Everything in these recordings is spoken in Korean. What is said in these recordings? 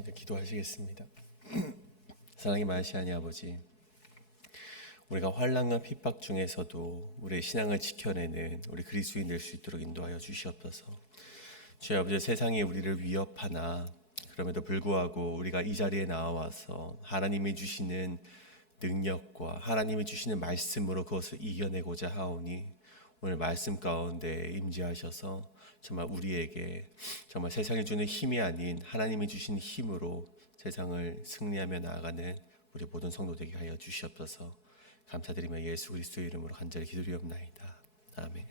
기도하시겠습니다. 사랑의 마시아니 아버지, 우리가 환난과 핍박 중에서도 우리의 신앙을 지켜내는 우리 그리스도인 될 수 있도록 인도하여 주시옵소서. 주여 아버지, 세상이 우리를 위협하나 그럼에도 불구하고 우리가 이 자리에 나와서 하나님이 주시는 능력과 하나님이 주시는 말씀으로 그것을 이겨내고자 하오니 오늘 말씀 가운데 임재하셔서 정말 우리에게 정말 세상이 주는 힘이 아닌 하나님이 주신 힘으로 세상을 승리하며 나아가는 우리 모든 성도 되게 하여 주시옵소서. 감사드리며 예수 그리스도의 이름으로 간절히 기도리옵나이다. 아멘.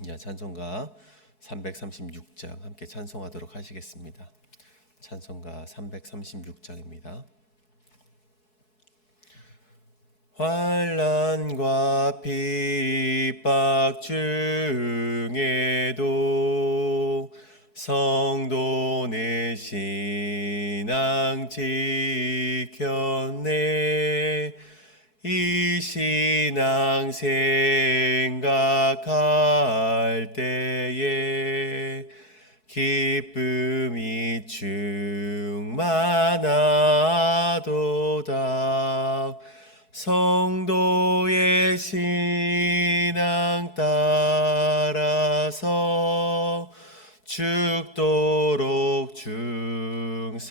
이제 찬송가 336장 함께 찬송하도록 하시겠습니다. 찬송가 336장입니다. 환난과 핍박 중에도 성도는 신앙 지켰네. 이 신앙 생각할 때에 기쁨이 충만하도다. 성도의 신앙 따라서 죽도록 충성하겠네.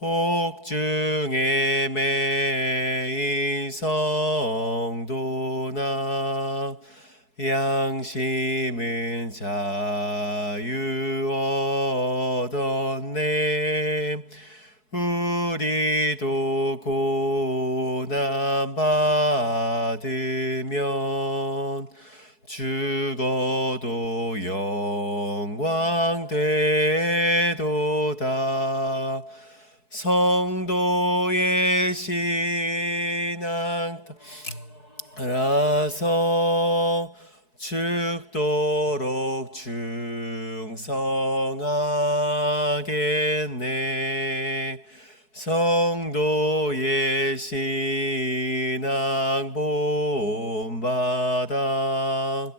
옥중에 매인 성도나 양심은 자유 얻었네. 우리도 고난 받으면 죽어도 영광 되도다. 성도의 신앙 따라서 죽도록 충성하겠네. 성도의 신앙 본받아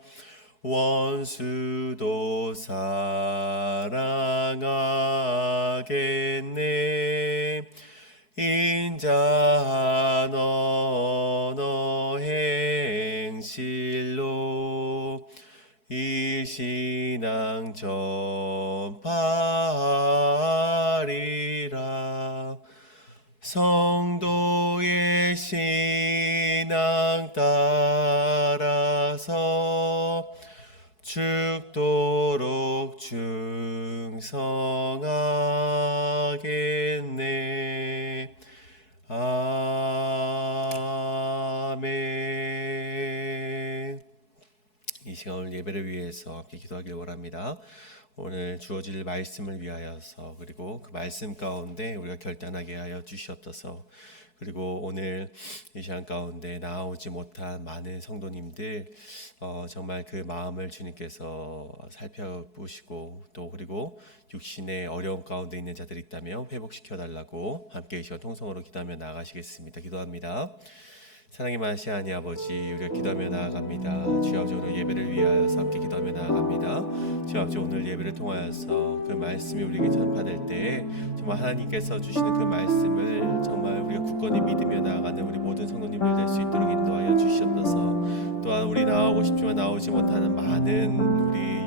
원수도 사랑하겠네. 인자한 언어 행실로 이 신앙 전파하리라. 성도의 신앙 따라서 죽도록 충성하겠네. 아멘. 이 시간 오늘 예배를 위해서 함께 기도하길 원합니다. 오늘 주어질 말씀을 위하여서, 그리고 그 말씀 가운데 우리가 결단하게 하여 주시옵소서. 그리고 오늘 이 시간 가운데 나오지 못한 많은 성도님들 정말 그 마음을 주님께서 살펴보시고, 또 그리고 육신의 어려움 가운데 있는 자들이 있다면 회복시켜 달라고 함께 이 시간 통성으로 기도하며 나아가시겠습니다. 기도합니다. 사랑의 마시아니 아버지, 우리가 기도하며 나아갑니다. 주여 아버지, 오늘 예배를 위하여서 함께 기도하며 나아갑니다. 주여 아버지, 오늘 예배를 통하여서 그 말씀이 우리에게 전파될 때 정말 하나님께서 주시는 그 말씀을 정말 우리가 굳건히 믿으며 나아가는 우리 모든 성도님들 될 수 있도록 인도하여 주시옵소서. 또한 우리 나오고 싶지만 나오지 못하는 많은 우리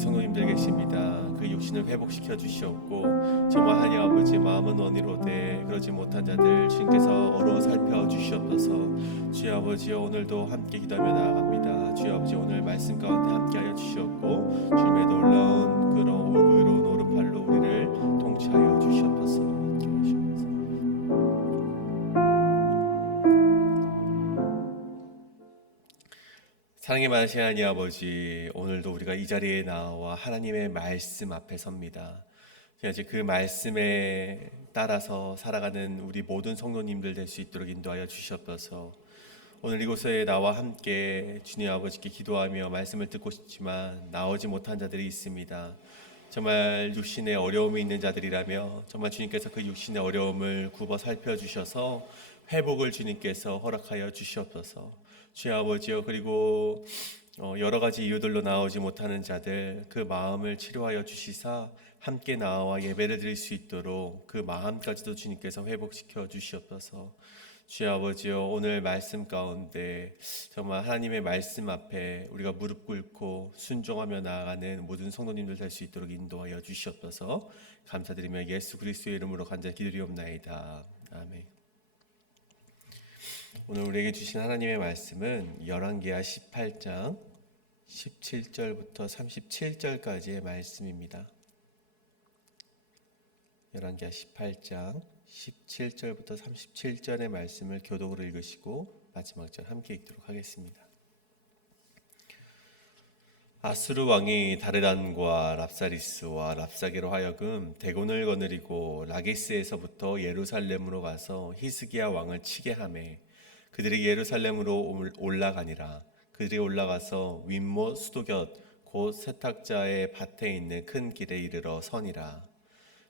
성도님들 계십니다. 그 육신을 회복시켜 주시옵고, 정말 하나님 아버지, 마음은 원이로되 그러지 못한 자들 주님께서 어루어 살펴 주시옵소서. 주여 아버지, 오늘도 함께 기도하며 나아갑니다. 주여 아버지, 오늘 말씀 가운데 함께하여 주시옵고, 주님의 놀라운 그런 의로운 오른팔로 우리를 통치하여 주시옵소서. 사랑의 마시아니 아버지, 오늘도 우리가 이 자리에 나와 하나님의 말씀 앞에 섭니다. 그 말씀에 따라서 살아가는 우리 모든 성도님들 될 수 있도록 인도하여 주시옵소서. 오늘 이곳에 나와 함께 주님 아버지께 기도하며 말씀을 듣고 싶지만 나오지 못한 자들이 있습니다. 정말 육신에 어려움이 있는 자들이라며 정말 주님께서 그 육신의 어려움을 굽어 살펴주셔서 회복을 주님께서 허락하여 주시옵소서. 주여 아버지여, 그리고 여러 가지 이유들로 나오지 못하는 자들 그 마음을 치료하여 주시사 함께 나와 예배를 드릴 수 있도록 그 마음까지도 주님께서 회복시켜 주시옵소서. 주여 아버지여, 오늘 말씀 가운데 정말 하나님의 말씀 앞에 우리가 무릎 꿇고 순종하며 나아가는 모든 성도님들 될 수 있도록 인도하여 주시옵소서. 감사드리며 예수 그리스도의 이름으로 간절히 기도리옵나이다. 아멘. 오늘 우리에게 주신 하나님의 말씀은 열왕기하 18장 17절부터 37절까지의 말씀입니다. 열왕기하 18장 17절부터 37절의 말씀을 교독으로 읽으시고 마지막 절 함께 읽도록 하겠습니다. 아수르 왕이 다르단과 랍사리스와 랍사게로 하여금 대군을 거느리고 라기스에서부터 예루살렘으로 가서 히스기야 왕을 치게 하매 그들이 예루살렘으로 올라가니라. 그들이 올라가서 윗못 수도곁 곧 세탁자의 밭에 있는 큰 길에 이르러 서니라.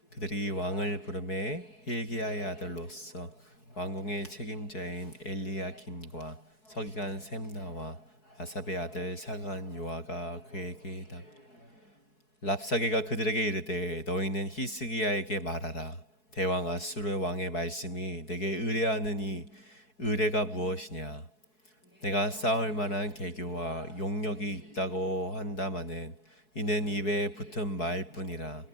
그들이 왕을 부르매 hil기야의 아들로서 왕궁의 책임자인 엘리야김과 서기관 셈나와 아삽의 아들 사간 요아가 그에게 랍사게가 그들에게 이르되 너희는 히스기야에게 말하라. 대왕 아수르 왕의 말씀이 내게 의뢰하느니 의뢰가 무엇이냐? 내가 쌓을 만한 계교와 용력이 있다고 한다마는 이는 입에 붙은 말뿐이라.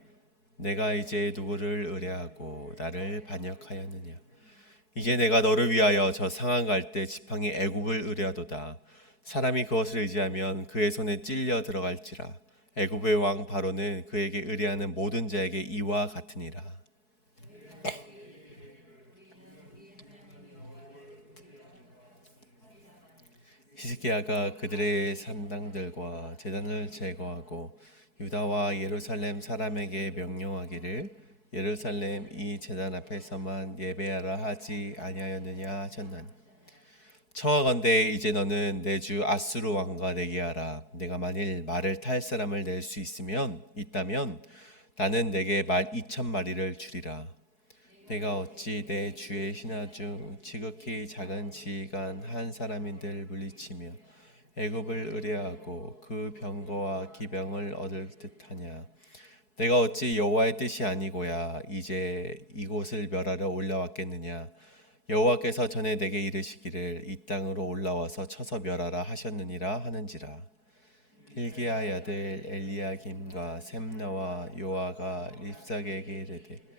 내가 이제 누구를 의뢰하고 나를 반역하였느냐? 이제 내가 너를 위하여 저 상한 갈 때 지팡이 애굽을 의뢰하도다. 사람이 그것을 의지하면 그의 손에 찔려 들어갈지라. 애굽의 왕 바로는 그에게 의뢰하는 모든 자에게 이와 같으니라. 히스기야가 그들의 산당들과 제단을 제거하고 유다와 예루살렘 사람에게 명령하기를 예루살렘 이 제단 앞에서만 예배하라 하지 아니하였느냐 하셨나니 청하건대 이제 너는 내 주 아수르 왕과 내기하라. 내가 만일 말을 탈 사람을 낼 수 있다면 나는 내게 말 2,000마리를 주리라. 내가 어찌 내 주의 신하 중 지극히 작은 지휘관 한 사람인들 물리치며 애굽을 의뢰하고 그 병거와 기병을 얻을 듯하냐? 내가 어찌 여호와의 뜻이 아니고야 이제 이곳을 멸하러 올라왔겠느냐? 여호와께서 전에 내게 이르시기를 이 땅으로 올라와서 쳐서 멸하라 하셨느니라 하는지라. hil기야의 아들 엘리야김과 셈나와 요아가 립사게에게 이르되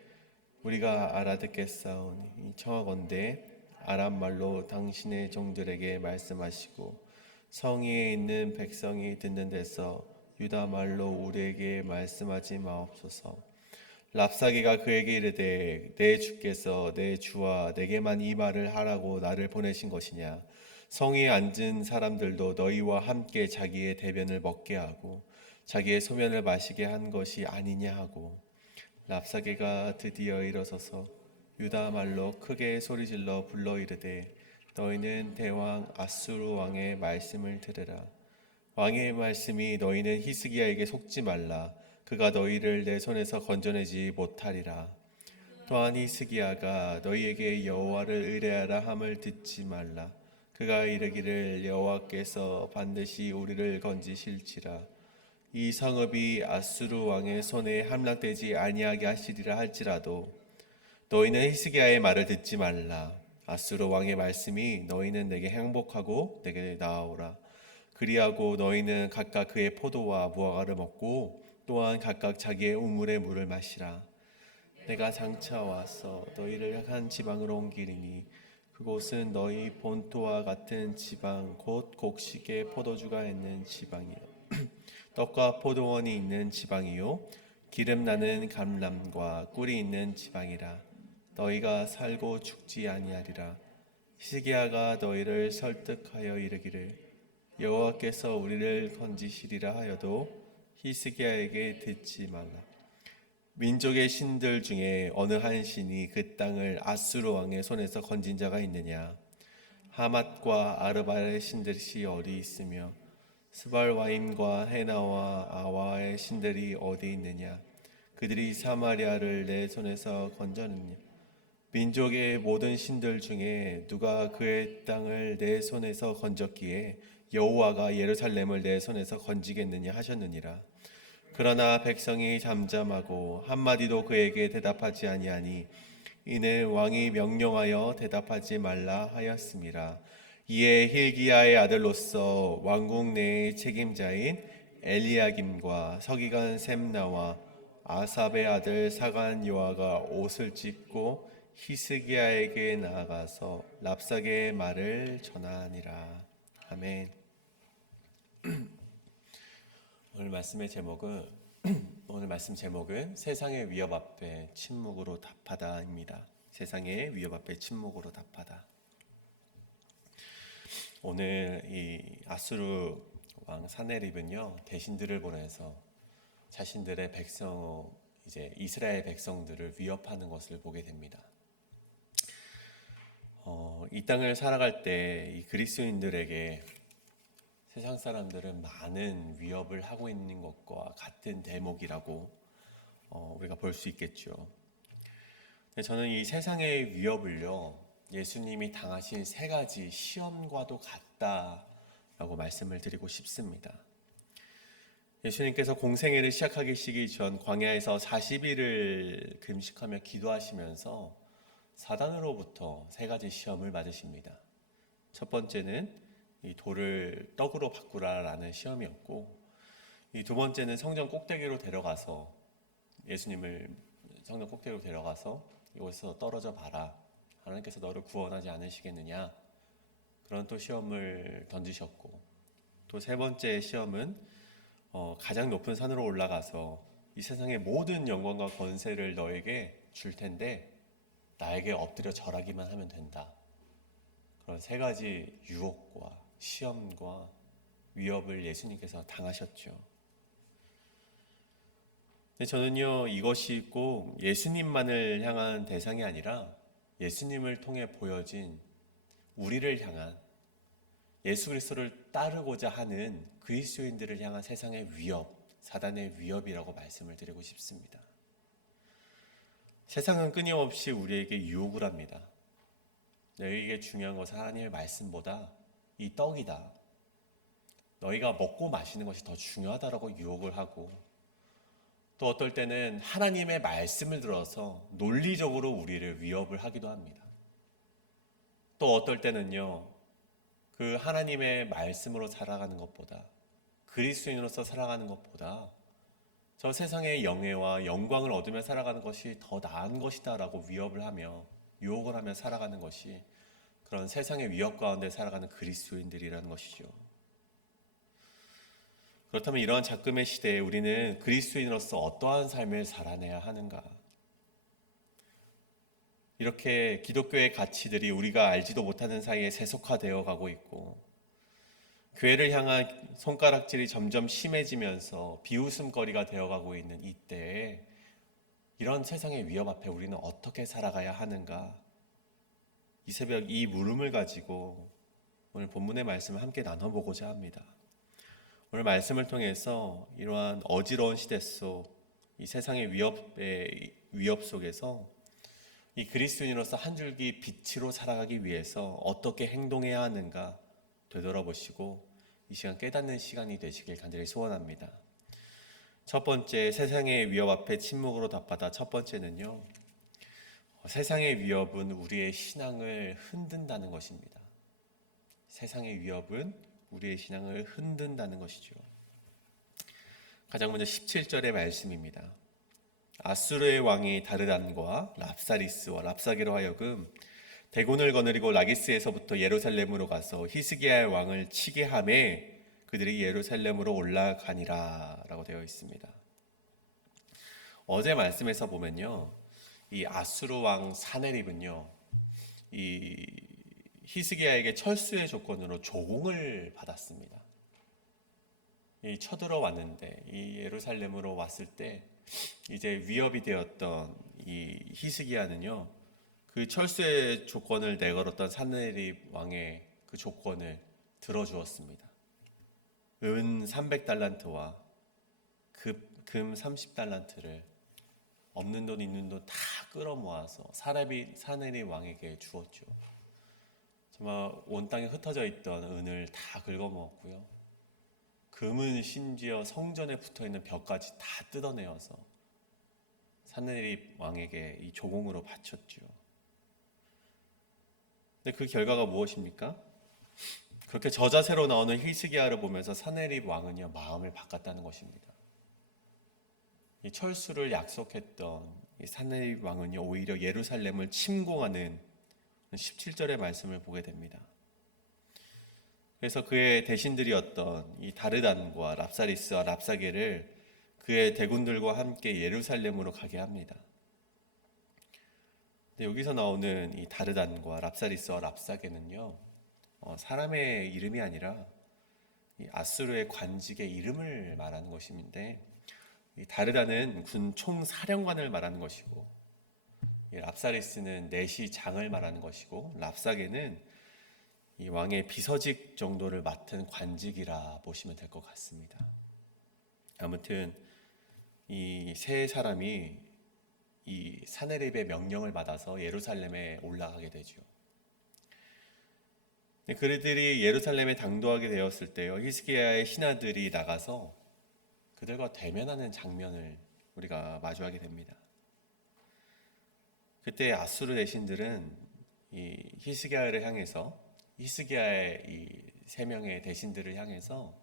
우리가 알아듣겠사오니 청하건대 아람 말로 당신의 종들에게 말씀하시고 성위에 있는 백성이 듣는 데서 유다 말로 우리에게 말씀하지 마옵소서. 랍사게가 그에게 이르되 내 주께서 내 주와 내게만 이 말을 하라고 나를 보내신 것이냐? 성위에 앉은 사람들도 너희와 함께 자기의 대변을 먹게 하고 자기의 소변을 마시게 한 것이 아니냐 하고 랍사게가 드디어 일어서서 유다 말로 크게 소리질러 불러 이르되 너희는 대왕 아수르 왕의 말씀을 들으라. 왕의 말씀이 너희는 히스기야에게 속지 말라. 그가 너희를 내 손에서 건져내지 못하리라. 또한 히스기야가 너희에게 여호와를 의뢰하라 함을 듣지 말라. 그가 이르기를 여호와께서 반드시 우리를 건지실지라. 이 성읍이 아수르 왕의 손에 함락되지 아니하게 하시리라 할지라도 너희는 히스기야의 말을 듣지 말라. 아수르 왕의 말씀이 너희는 내게 행복하고 내게 나아오라. 그리하고 너희는 각각 그의 포도와 무화과를 먹고 또한 각각 자기의 우물의 물을 마시라. 내가 장차 와서 너희를 향한 지방으로 옮기리니 그곳은 너희 본토와 같은 지방 곧 곡식의 포도주가 있는 지방이요 떡과 포도원이 있는 지방이요 기름 나는 감람과 꿀이 있는 지방이라. 너희가 살고 죽지 아니하리라. 히스기야가 너희를 설득하여 이르기를 여호와께서 우리를 건지시리라 하여도 히스기야에게 듣지 말라. 민족의 신들 중에 어느 한 신이 그 땅을 아수르 왕의 손에서 건진 자가 있느냐? 하맛과 아르바의 신들이 어디 있으며 스발와임과 헤나와 아와의 신들이 어디 있느냐? 그들이 사마리아를 내 손에서 건져냈냐? 민족의 모든 신들 중에 누가 그의 땅을 내 손에서 건졌기에 여호와가 예루살렘을 내 손에서 건지겠느냐 하셨느니라. 그러나 백성이 잠잠하고 한마디도 그에게 대답하지 아니하니 이는 왕이 명령하여 대답하지 말라 하였음이라. 이에 힐기야의 아들로서 왕궁 내의 책임자인 엘리야김과 서기관 셈나와 아삽의 아들 사간 요아가 옷을 찢고 히스기야에게 나아가서 랍사게의 말을 전하니라. 아멘. 오늘 말씀 제목은 세상의 위협 앞에 침묵으로 답하다입니다. 세상의 위협 앞에 침묵으로 답하다. 오늘 이 아수르 왕 사네립은요, 대신들을 보내서 자신들의 이제 이스라엘 백성들을 위협하는 것을 보게 됩니다. 이 땅을 살아갈 때 이 그리스도인들에게 세상 사람들은 많은 위협을 하고 있는 것과 같은 대목이라고 우리가 볼 수 있겠죠. 저는 이 세상의 위협을요, 예수님이 당하신 3가지 시험과도 같다라고 말씀을 드리고 싶습니다. 예수님께서 공생애를 시작하기 전 광야에서 40일을 금식하며 기도하시면서 사단으로부터 3가지 시험을 받으십니다. 첫 번째는 이 돌을 떡으로 바꾸라라는 시험이었고, 이 두 번째는 성전 꼭대기로 데려가서 예수님을 성전 꼭대기로 데려가서 여기서 떨어져 봐라. 하나님께서 너를 구원하지 않으시겠느냐. 그런 또 시험을 던지셨고, 또 3번째 시험은 가장 높은 산으로 올라가서 이 세상의 모든 영광과 권세를 너에게 줄 텐데 나에게 엎드려 절하기만 하면 된다. 그런 3가지 유혹과 시험과 위협을 예수님께서 당하셨죠. 근데 저는요, 이것이 꼭 예수님만을 향한 대상이 아니라 예수님을 통해 보여진 우리를 향한, 예수 그리스도를 따르고자 하는 그리스도인들을 향한 세상의 위협, 사단의 위협이라고 말씀을 드리고 싶습니다. 세상은 끊임없이 우리에게 유혹을 합니다. 너희에게 중요한 것은 하나님의 말씀보다 이 떡이다. 너희가 먹고 마시는 것이 더 중요하다라고 유혹을 하고, 또 어떨 때는 하나님의 말씀을 들어서 논리적으로 우리를 위협을 하기도 합니다. 또 어떨 때는요, 그 하나님의 말씀으로 살아가는 것보다, 그리스도인으로서 살아가는 것보다 저 세상의 영예와 영광을 얻으며 살아가는 것이 더 나은 것이다 라고 위협을 하며 유혹을 하며 살아가는 것이 그런 세상의 위협 가운데 살아가는 그리스도인들이라는 것이죠. 그렇다면 이러한 작금의 시대에 우리는 그리스도인으로서 어떠한 삶을 살아내야 하는가? 이렇게 기독교의 가치들이 우리가 알지도 못하는 사이에 세속화되어 가고 있고, 교회를 향한 손가락질이 점점 심해지면서 비웃음거리가 되어가고 있는 이때에 이런 세상의 위협 앞에 우리는 어떻게 살아가야 하는가? 이 새벽 이 물음을 가지고 오늘 본문의 말씀을 함께 나눠보고자 합니다. 오늘 말씀을 통해서 이러한 어지러운 시대 속, 이 세상의 위협 속에서 이 그리스도인으로서 한 줄기 빛으로 살아가기 위해서 어떻게 행동해야 하는가 되돌아보시고 이 시간 깨닫는 시간이 되시길 간절히 소원합니다. 첫 번째, 세상의 위협 앞에 침묵으로 답하다. 첫 번째는요, 세상의 위협은 우리의 신앙을 흔든다는 것입니다. 세상의 위협은 우리의 신앙을 흔든다는 것이죠. 가장 먼저 17절의 말씀입니다. 아수르의 왕이 다르단과 랍사리스와 랍사게로 하여금 대군을 거느리고 라기스에서부터 예루살렘으로 가서 히스기야의 왕을 치게 하매 그들이 예루살렘으로 올라가니라 라고 되어 있습니다. 어제 말씀에서 보면요, 이 아수르 왕 사네립은요, 이 히스기야에게 철수의 조건으로 조공을 받았습니다. 이 쳐들어왔는데, 이 예루살렘으로 왔을 때 이제 위협이 되었던 이 히스기야는요, 그 철수의 조건을 내걸었던 사네립 왕의 그 조건을 들어주었습니다. 은 300달란트와 금 30달란트를 없는 돈 있는 돈 다 끌어모아서 사네립 왕에게 주었죠. 정말 온 땅에 흩어져 있던 은을 다 긁어먹었고요. 금은 심지어 성전에 붙어있는 벽까지 다 뜯어내어서 산헤립 왕에게 이 조공으로 바쳤죠. 근데 그 결과가 무엇입니까? 그렇게 저자세로 나오는 히스기야를 보면서 산헤립 왕은요, 마음을 바꿨다는 것입니다. 이 철수를 약속했던 이 산헤립 왕은요, 오히려 예루살렘을 침공하는 17절의 말씀을 보게 됩니다. 그래서 그의 대신들이었던 이 다르단과 랍사리스와 랍사게를 그의 대군들과 함께 예루살렘으로 가게 합니다. 근데 여기서 나오는 이 다르단과 랍사리스와 랍사게는요, 사람의 이름이 아니라 이 아수르의 관직의 이름을 말하는 것인데, 이 다르단은 군 총사령관을 말하는 것이고, 이 랍사리스는 내시장을 말하는 것이고, 랍사게는 이 왕의 비서직 정도를 맡은 관직이라 보시면 될 것 같습니다. 아무튼 이 세 사람이 이 산헤립의 명령을 받아서 예루살렘에 올라가게 되죠. 그들이 예루살렘에 당도하게 되었을 때요, 히스기야의 신하들이 나가서 그들과 대면하는 장면을 우리가 마주하게 됩니다. 그때 아수르 대신들은 이 히스기야를 향해서, 히스기야의 이 세 명의 대신들을 향해서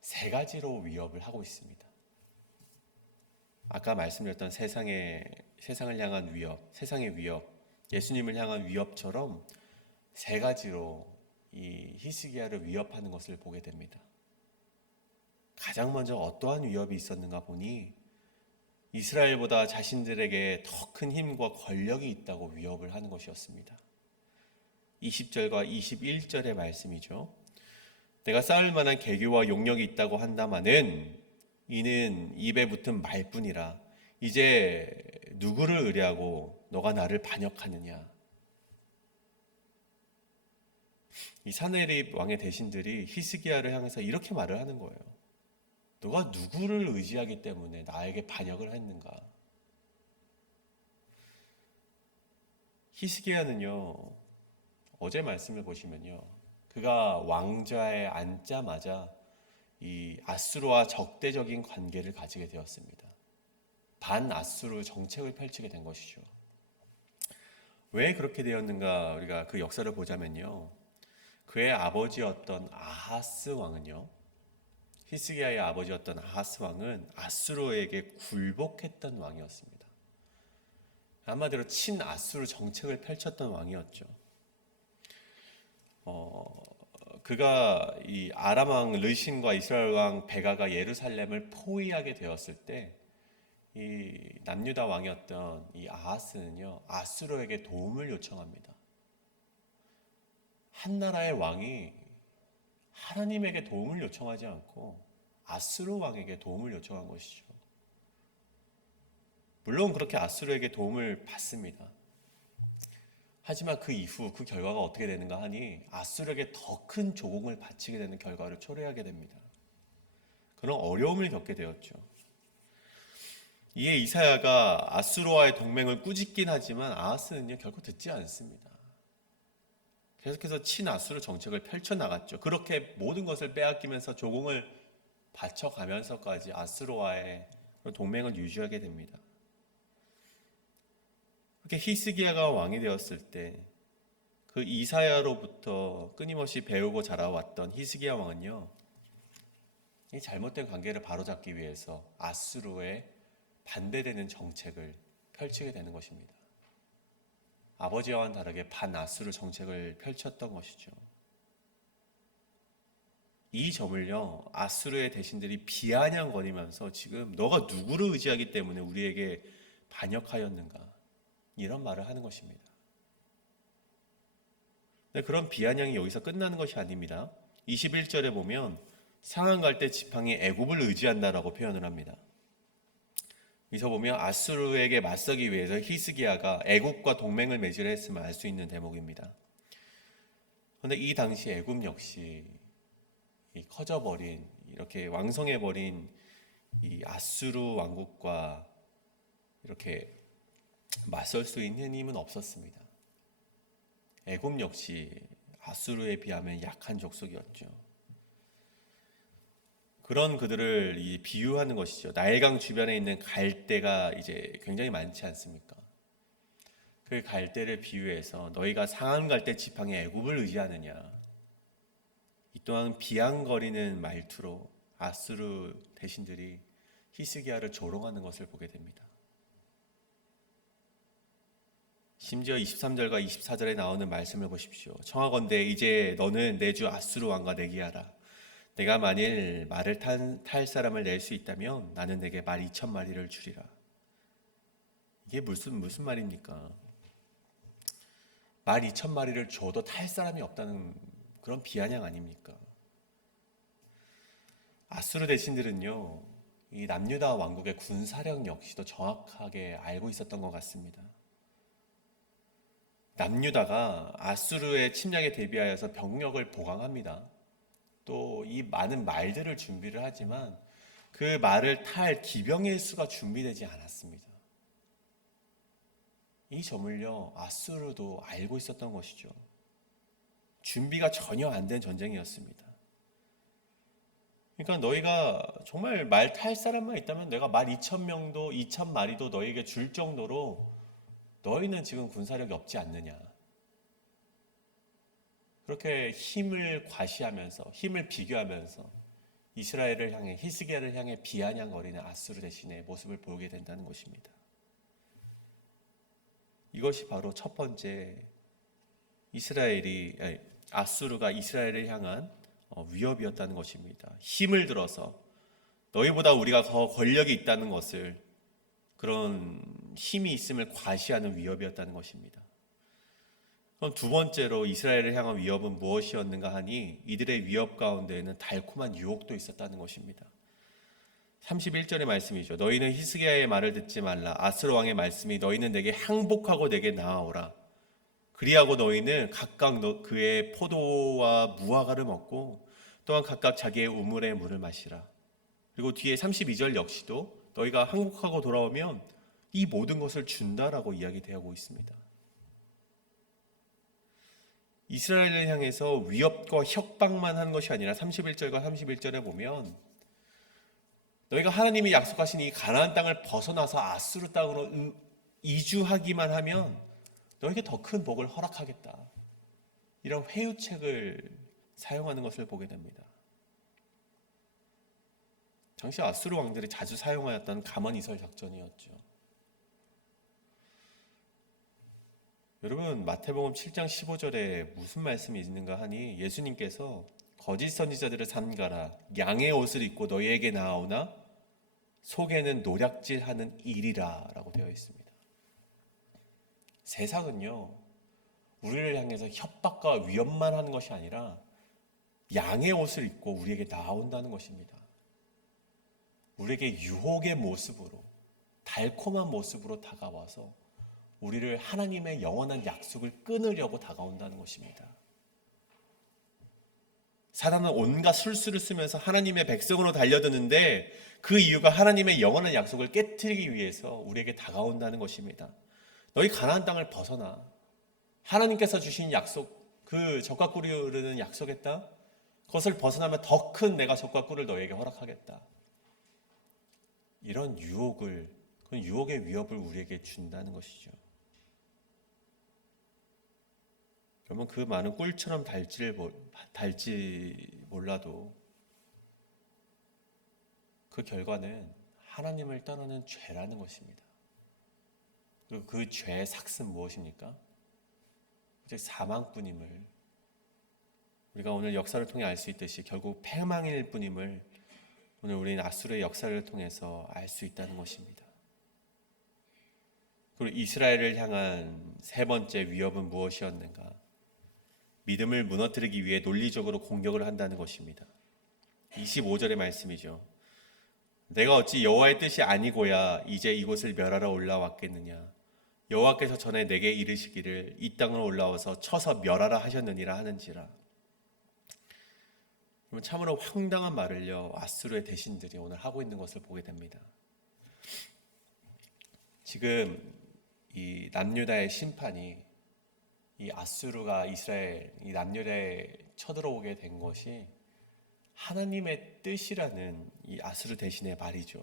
세 가지로 위협을 하고 있습니다. 아까 말씀드렸던 세상을 향한 위협, 세상의 위협, 예수님을 향한 위협처럼 세 가지로 이 히스기야를 위협하는 것을 보게 됩니다. 가장 먼저 어떠한 위협이 있었는가 보니 이스라엘보다 자신들에게 더 큰 힘과 권력이 있다고 위협을 하는 것이었습니다. 20절과 21절의 말씀이죠. 내가 쌓을 만한 계교와 용력이 있다고 한다마는 이는 입에 붙은 말뿐이라. 이제 누구를 의뢰하고 너가 나를 반역하느냐. 이 산헤립 왕의 대신들이 히스기야를 향해서 이렇게 말을 하는 거예요. 너가 누구를 의지하기 때문에 나에게 반역을 했는가? 히스기야는요, 어제 말씀을 보시면요, 그가 왕좌에 앉자마자 이 아수르와 적대적인 관계를 가지게 되었습니다. 반아수르 정책을 펼치게 된 것이죠. 왜 그렇게 되었는가 우리가 그 역사를 보자면요, 그의 아버지였던 아하스 왕은요, 히스기야의 아버지였던 아하스 왕은 아수르에게 굴복했던 왕이었습니다. 한마디로 친아수르 정책을 펼쳤던 왕이었죠. 그가 이 아람 왕 르신과 이스라엘 왕 베가가 예루살렘을 포위하게 되었을 때 이 남유다 왕이었던 이 아하스는요, 아수르에게 도움을 요청합니다. 한 나라의 왕이 하나님에게 도움을 요청하지 않고 아수르 왕에게 도움을 요청한 것이죠. 물론 그렇게 아수르에게 도움을 받습니다. 하지만 그 이후 그 결과가 어떻게 되는가 하니 아수르에게 더 큰 조공을 바치게 되는 결과를 초래하게 됩니다. 그런 어려움을 겪게 되었죠. 이에 이사야가 아수르와의 동맹을 꾸짖긴 하지만 아하스는요, 결코 듣지 않습니다. 계속해서 친아수르 정책을 펼쳐나갔죠. 그렇게 모든 것을 빼앗기면서 조공을 바쳐가면서까지 아수르와의 동맹을 유지하게 됩니다. 그렇게 히스기야가 왕이 되었을 때 그 이사야로부터 끊임없이 배우고 자라왔던 히스기야 왕은요, 이 잘못된 관계를 바로잡기 위해서 아수르에 반대되는 정책을 펼치게 되는 것입니다. 아버지와는 다르게 반아수르 정책을 펼쳤던 것이죠. 이 점을요, 아수르의 대신들이 비아냥거리면서 지금 너가 누구를 의지하기 때문에 우리에게 반역하였는가, 이런 말을 하는 것입니다. 그런 비아냥이 여기서 끝나는 것이 아닙니다. 21절에 보면 상한 갈 때 지팡이 애굽을 의지한다라고 표현을 합니다. 여기서 보면 아수르에게 맞서기 위해서 히스기야가 애굽과 동맹을 맺으려 했음을 알 수 있는 대목입니다. 그런데 이 당시 애굽 역시 커져버린, 이렇게 왕성해버린 이 아수르 왕국과 이렇게 맞설 수 있는 힘은 없었습니다. 애굽 역시 아수르에 비하면 약한 족속이었죠. 그런 그들을 비유하는 것이죠. 나일강 주변에 있는 갈대가 이제 굉장히 많지 않습니까? 그 갈대를 비유해서 너희가 상한 갈대 지팡이 애굽을 의지하느냐. 이 또한 비양거리는 말투로 아수르 대신들이 히스기야를 조롱하는 것을 보게 됩니다. 심지어 23절과 24절에 나오는 말씀을 보십시오. 청하건대 이제 너는 내 주 아수르 왕과 내기하라. 내가 만일 말을 탈 사람을 낼 수 있다면 나는 내게 말 2,000마리를 주리라. 이게 무슨 말입니까? 말 2,000마리를 줘도 탈 사람이 없다는 그런 비아냥 아닙니까? 아수르 대신들은요, 이 남유다 왕국의 군사력 역시도 정확하게 알고 있었던 것 같습니다. 남유다가 아수르의 침략에 대비하여서 병력을 보강합니다. 또 이 많은 말들을 준비를 하지만 그 말을 탈 기병의 수가 준비되지 않았습니다. 이 점을요, 아수르도 알고 있었던 것이죠. 준비가 전혀 안 된 전쟁이었습니다. 그러니까 너희가 정말 말 탈 사람만 있다면 내가 말 2,000명도 2,000마리도 너희에게 줄 정도로 너희는 지금 군사력이 없지 않느냐. 그렇게 힘을 과시하면서 힘을 비교하면서 이스라엘을 향해 히스기야를 향해 비아냥거리는 아수르 대신의 모습을 보이게 된다는 것입니다. 이것이 바로 첫 번째 아수르가 이스라엘을 향한 위협이었다는 것입니다. 힘을 들어서 너희보다 우리가 더 권력이 있다는 것을, 그런 힘이 있음을 과시하는 위협이었다는 것입니다. 그럼 두 번째로 이스라엘을 향한 위협은 무엇이었는가 하니 이들의 위협 가운데에는 달콤한 유혹도 있었다는 것입니다. 31절의 말씀이죠. 너희는 히스기야의 말을 듣지 말라. 아수르 왕의 말씀이 너희는 내게 항복하고 내게 나아오라. 그리하고 너희는 각각 그의 포도와 무화과를 먹고 또한 각각 자기의 우물의 물을 마시라. 그리고 뒤에 32절 역시도 너희가 항복하고 돌아오면 이 모든 것을 준다라고 이야기되고 있습니다. 이스라엘을 향해서 위협과 협박만 한 것이 아니라 31절과 31절에 보면 너희가 하나님이 약속하신 이 가나안 땅을 벗어나서 아수르 땅으로 이주하기만 하면 너희에게 더 큰 복을 허락하겠다. 이런 회유책을 사용하는 것을 보게 됩니다. 당시 아수르 왕들이 자주 사용하였던 가만이설 작전이었죠. 여러분, 마태복음 7장 15절에 무슨 말씀이 있는가 하니 예수님께서 거짓 선지자들을 삼가라. 양의 옷을 입고 너희에게 나아오나 속에는 노략질하는 일이라 라고 되어 있습니다. 세상은요, 우리를 향해서 협박과 위협만 하는 것이 아니라 양의 옷을 입고 우리에게 나아온다는 것입니다. 우리에게 유혹의 모습으로, 달콤한 모습으로 다가와서 우리를 하나님의 영원한 약속을 끊으려고 다가온다는 것입니다. 사단은 온갖 술수를 쓰면서 하나님의 백성으로 달려드는데 그 이유가 하나님의 영원한 약속을 깨트리기 위해서 우리에게 다가온다는 것입니다. 너희 가나안 땅을 벗어나. 하나님께서 주신 약속, 그 젖과 꿀이 흐르는 약속의 땅, 그것을 벗어나면 더 큰 내가 젖과 꿀을 너희에게 허락하겠다. 이런 유혹을, 그 유혹의 위협을 우리에게 준다는 것이죠. 그러면 그 많은 꿀처럼 달지 몰라도 그 결과는 하나님을 떠나는 죄라는 것입니다. 그리고 그 죄의 삭은 무엇입니까? 즉 사망뿐임을 우리가 오늘 역사를 통해 알 수 있듯이 결국 패망일 뿐임을 오늘 우리는 아수르의 역사를 통해서 알 수 있다는 것입니다. 그리고 이스라엘을 향한 세 번째 위협은 무엇이었는가? 믿음을 무너뜨리기 위해 논리적으로 공격을 한다는 것입니다. 25절의 말씀이죠. 내가 어찌 여호와의 뜻이 아니고야 이제 이곳을 멸하러 올라왔겠느냐. 여호와께서 전에 내게 이르시기를 이 땅으로 올라와서 쳐서 멸하라 하셨느니라 하는지라. 참으로 황당한 말을요, 아수르의 대신들이 오늘 하고 있는 것을 보게 됩니다. 지금 이 남유다의 심판이 이 아수르가 이스라엘 이 남유다에 쳐들어오게 된 것이 하나님의 뜻이라는 이 아수르 대신의 말이죠.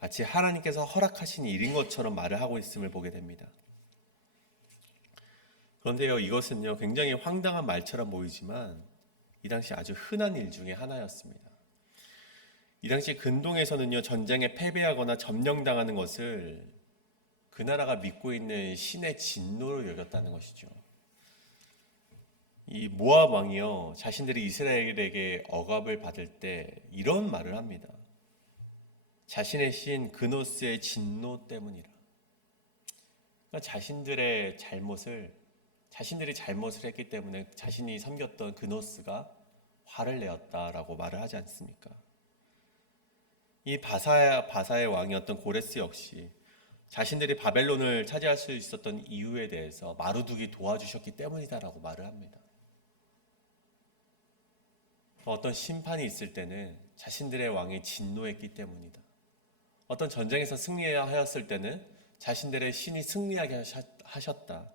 마치 하나님께서 허락하신 일인 것처럼 말을 하고 있음을 보게 됩니다. 그런데요, 이것은요 굉장히 황당한 말처럼 보이지만 이 당시 아주 흔한 일 중에 하나였습니다. 이 당시 근동에서는요 전쟁에 패배하거나 점령당하는 것을 그 나라가 믿고 있는 신의 진노로 여겼다는 것이죠. 이 모압 왕이요 자신들이 이스라엘에게 억압을 받을 때 이런 말을 합니다. 자신의 신 그노스의 진노 때문이라. 그러니까 자신들이 잘못을 했기 때문에 자신이 섬겼던 그노스가 화를 내었다라고 말을 하지 않습니까? 이 바사의 왕이었던 고레스 역시 자신들이 바벨론을 차지할 수 있었던 이유에 대해서 마루둑이 도와주셨기 때문이다라고 말을 합니다. 어떤 심판이 있을 때는 자신들의 왕이 진노했기 때문이다. 어떤 전쟁에서 승리하였을 때는 자신들의 신이 승리하게 하셨다.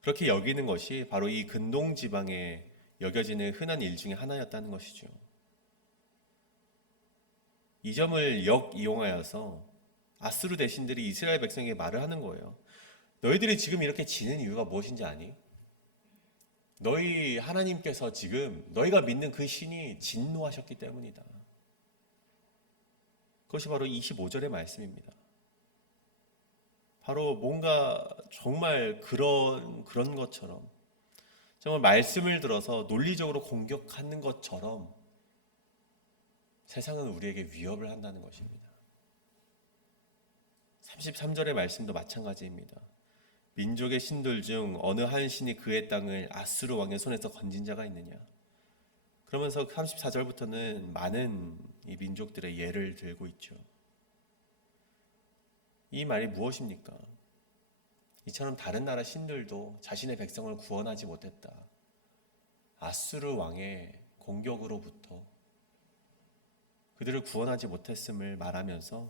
그렇게 여기는 것이 바로 이 근동 지방에 여겨지는 흔한 일 중에 하나였다는 것이죠. 이 점을 역이용하여서 아수르 대신들이 이스라엘 백성에게 말을 하는 거예요. 너희들이 지금 이렇게 지는 이유가 무엇인지 아니? 너희 하나님께서 지금 너희가 믿는 그 신이 진노하셨기 때문이다. 그것이 바로 25절의 말씀입니다. 바로 뭔가 정말 그런 것처럼 정말 말씀을 들어서 논리적으로 공격하는 것처럼 세상은 우리에게 위협을 한다는 것입니다. 33절의 말씀도 마찬가지입니다. 민족의 신들 중 어느 한 신이 그의 땅을 아수르 왕의 손에서 건진 자가 있느냐. 그러면서 34절부터는 많은 이 민족들의 예를 들고 있죠. 이 말이 무엇입니까? 이처럼 다른 나라 신들도 자신의 백성을 구원하지 못했다. 아수르 왕의 공격으로부터 그들을 구원하지 못했음을 말하면서